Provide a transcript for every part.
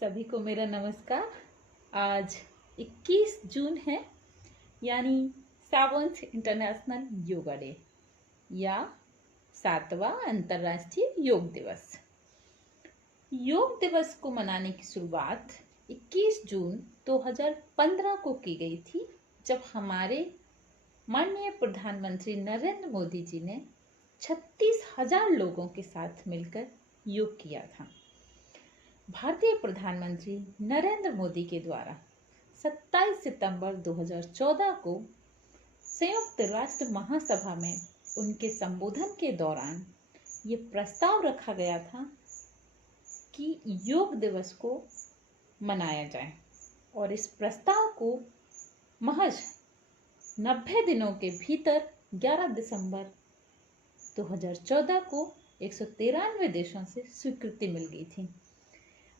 सभी को मेरा नमस्कार। आज 21 जून है, यानी 7वां इंटरनेशनल योगा डे या 7वां अंतर्राष्ट्रीय योग दिवस। योग दिवस को मनाने की शुरुआत 21 जून 2015 को की गई थी, जब हमारे माननीय प्रधानमंत्री नरेंद्र मोदी जी ने 36,000 लोगों के साथ मिलकर योग किया था। भारतीय प्रधानमंत्री नरेंद्र मोदी के द्वारा 27 सितंबर 2014 को संयुक्त राष्ट्र महासभा में उनके संबोधन के दौरान ये प्रस्ताव रखा गया था कि योग दिवस को मनाया जाए, और इस प्रस्ताव को महज 90 दिनों के भीतर 11 दिसंबर 2014 को 193 देशों से स्वीकृति मिल गई थी।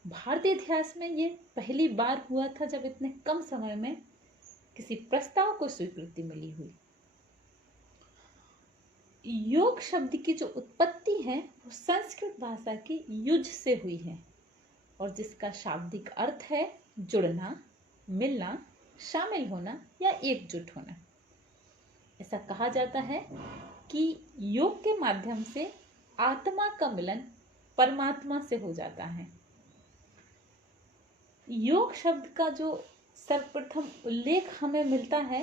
भारतीय इतिहास में ये पहली बार हुआ था जब इतने कम समय में किसी प्रस्ताव को स्वीकृति मिली हुई। योग शब्द की जो उत्पत्ति है वो संस्कृत भाषा की युज से हुई है, और जिसका शाब्दिक अर्थ है जुड़ना, मिलना, शामिल होना या एकजुट होना। ऐसा कहा जाता है कि योग के माध्यम से आत्मा का मिलन परमात्मा से हो जाता है। योग शब्द का जो सर्वप्रथम उल्लेख हमें मिलता है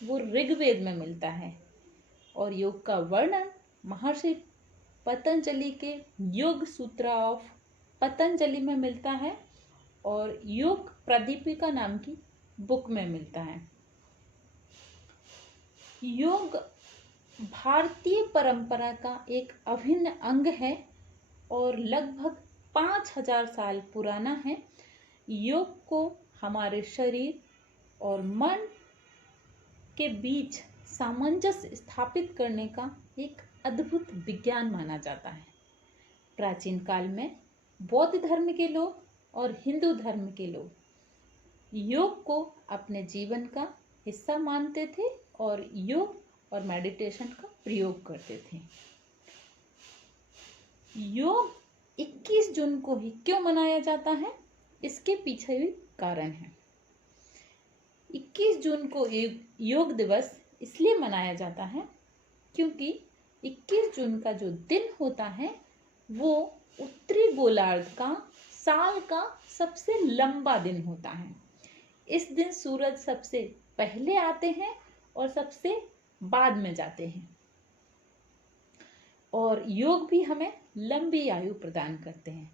वो ऋग्वेद में मिलता है, और योग का वर्णन महर्षि पतंजलि के योग सूत्र ऑफ पतंजलि में मिलता है, और योग प्रदीपिका नाम की बुक में मिलता है। योग भारतीय परंपरा का एक अभिन्न अंग है और लगभग 5,000 साल पुराना है। योग को हमारे शरीर और मन के बीच सामंजस्य स्थापित करने का एक अद्भुत विज्ञान माना जाता है। प्राचीन काल में बौद्ध धर्म के लोग और हिंदू धर्म के लोग योग को अपने जीवन का हिस्सा मानते थे और योग और मेडिटेशन का प्रयोग करते थे। योग 21 जून को ही क्यों मनाया जाता है, इसके पीछे भी कारण है। 21 जून को योग दिवस इसलिए मनाया जाता है क्योंकि 21 जून का जो दिन होता है वो उत्तरी गोलार्ध का साल का सबसे लंबा दिन होता है। इस दिन सूरज सबसे पहले आते हैं और सबसे बाद में जाते हैं, और योग भी हमें लंबी आयु प्रदान करते हैं।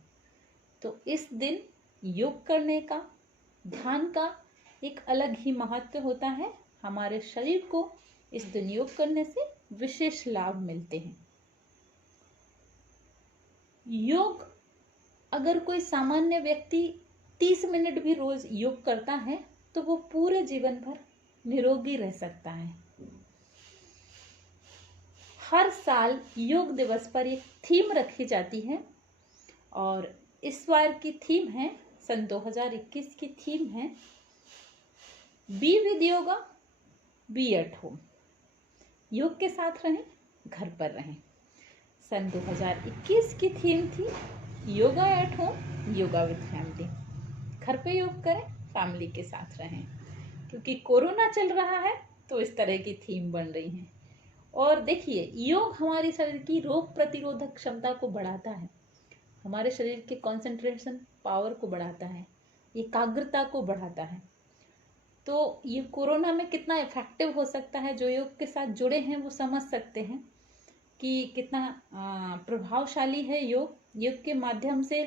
तो इस दिन योग करने का, ध्यान का एक अलग ही महत्व होता है। हमारे शरीर को इस दिन योग करने से विशेष लाभ मिलते हैं। योग अगर कोई सामान्य व्यक्ति 30 मिनट भी रोज योग करता है तो वो पूरे जीवन भर निरोगी रह सकता है। हर साल योग दिवस पर एक थीम रखी जाती है, और इस बार की थीम है, सन 2021 की थीम है, be with yoga, be at home. योग के साथ रहें, घर पर रहें। सन 2021 की थीम थी yoga at home, yoga with family. घर पे योग करें, फैमिली के साथ रहें। क्योंकि कोरोना चल रहा है तो इस तरह की थीम बन रही है। और देखिए, योग हमारे शरीर की रोग प्रतिरोधक क्षमता को बढ़ाता है, हमारे शरीर के कंसंट्रेशन पावर को बढ़ाता है, एकाग्रता को बढ़ाता है। तो ये कोरोना में कितना इफेक्टिव हो सकता है, जो योग के साथ जुड़े हैं वो समझ सकते हैं कि कितना प्रभावशाली है योग। योग के माध्यम से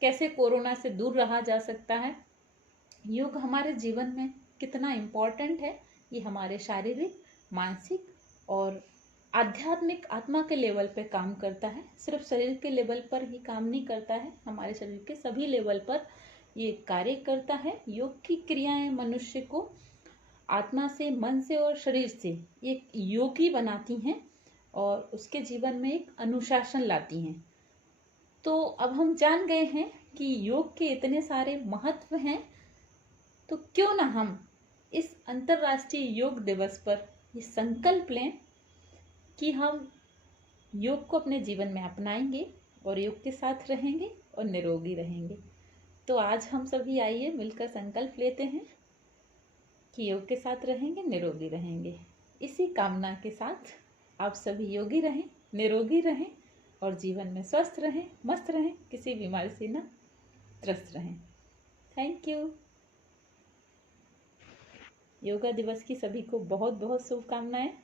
कैसे कोरोना से दूर रहा जा सकता है। योग हमारे जीवन में कितना इम्पोर्टेंट है, ये हमारे शारीरिक, मानसिक और आध्यात्मिक आत्मा के लेवल पे काम करता है। सिर्फ शरीर के लेवल पर ही काम नहीं करता है, हमारे शरीर के सभी लेवल पर ये कार्य करता है। योग की क्रियाएं मनुष्य को आत्मा से, मन से और शरीर से एक योगी बनाती हैं और उसके जीवन में एक अनुशासन लाती हैं। तो अब हम जान गए हैं कि योग के इतने सारे महत्व हैं, तो क्यों ना हम इस अंतर्राष्ट्रीय योग दिवस पर ये संकल्प लें कि हम योग को अपने जीवन में अपनाएंगे और योग के साथ रहेंगे और निरोगी रहेंगे। तो आज हम सभी आइए मिलकर संकल्प लेते हैं कि योग के साथ रहेंगे, निरोगी रहेंगे। इसी कामना के साथ आप सभी योगी रहें, निरोगी रहें और जीवन में स्वस्थ रहें, मस्त रहें, किसी बीमारी से न त्रस्त रहें। Thank you. योगा दिवस की सभी को बहुत बहुत शुभकामनाएं।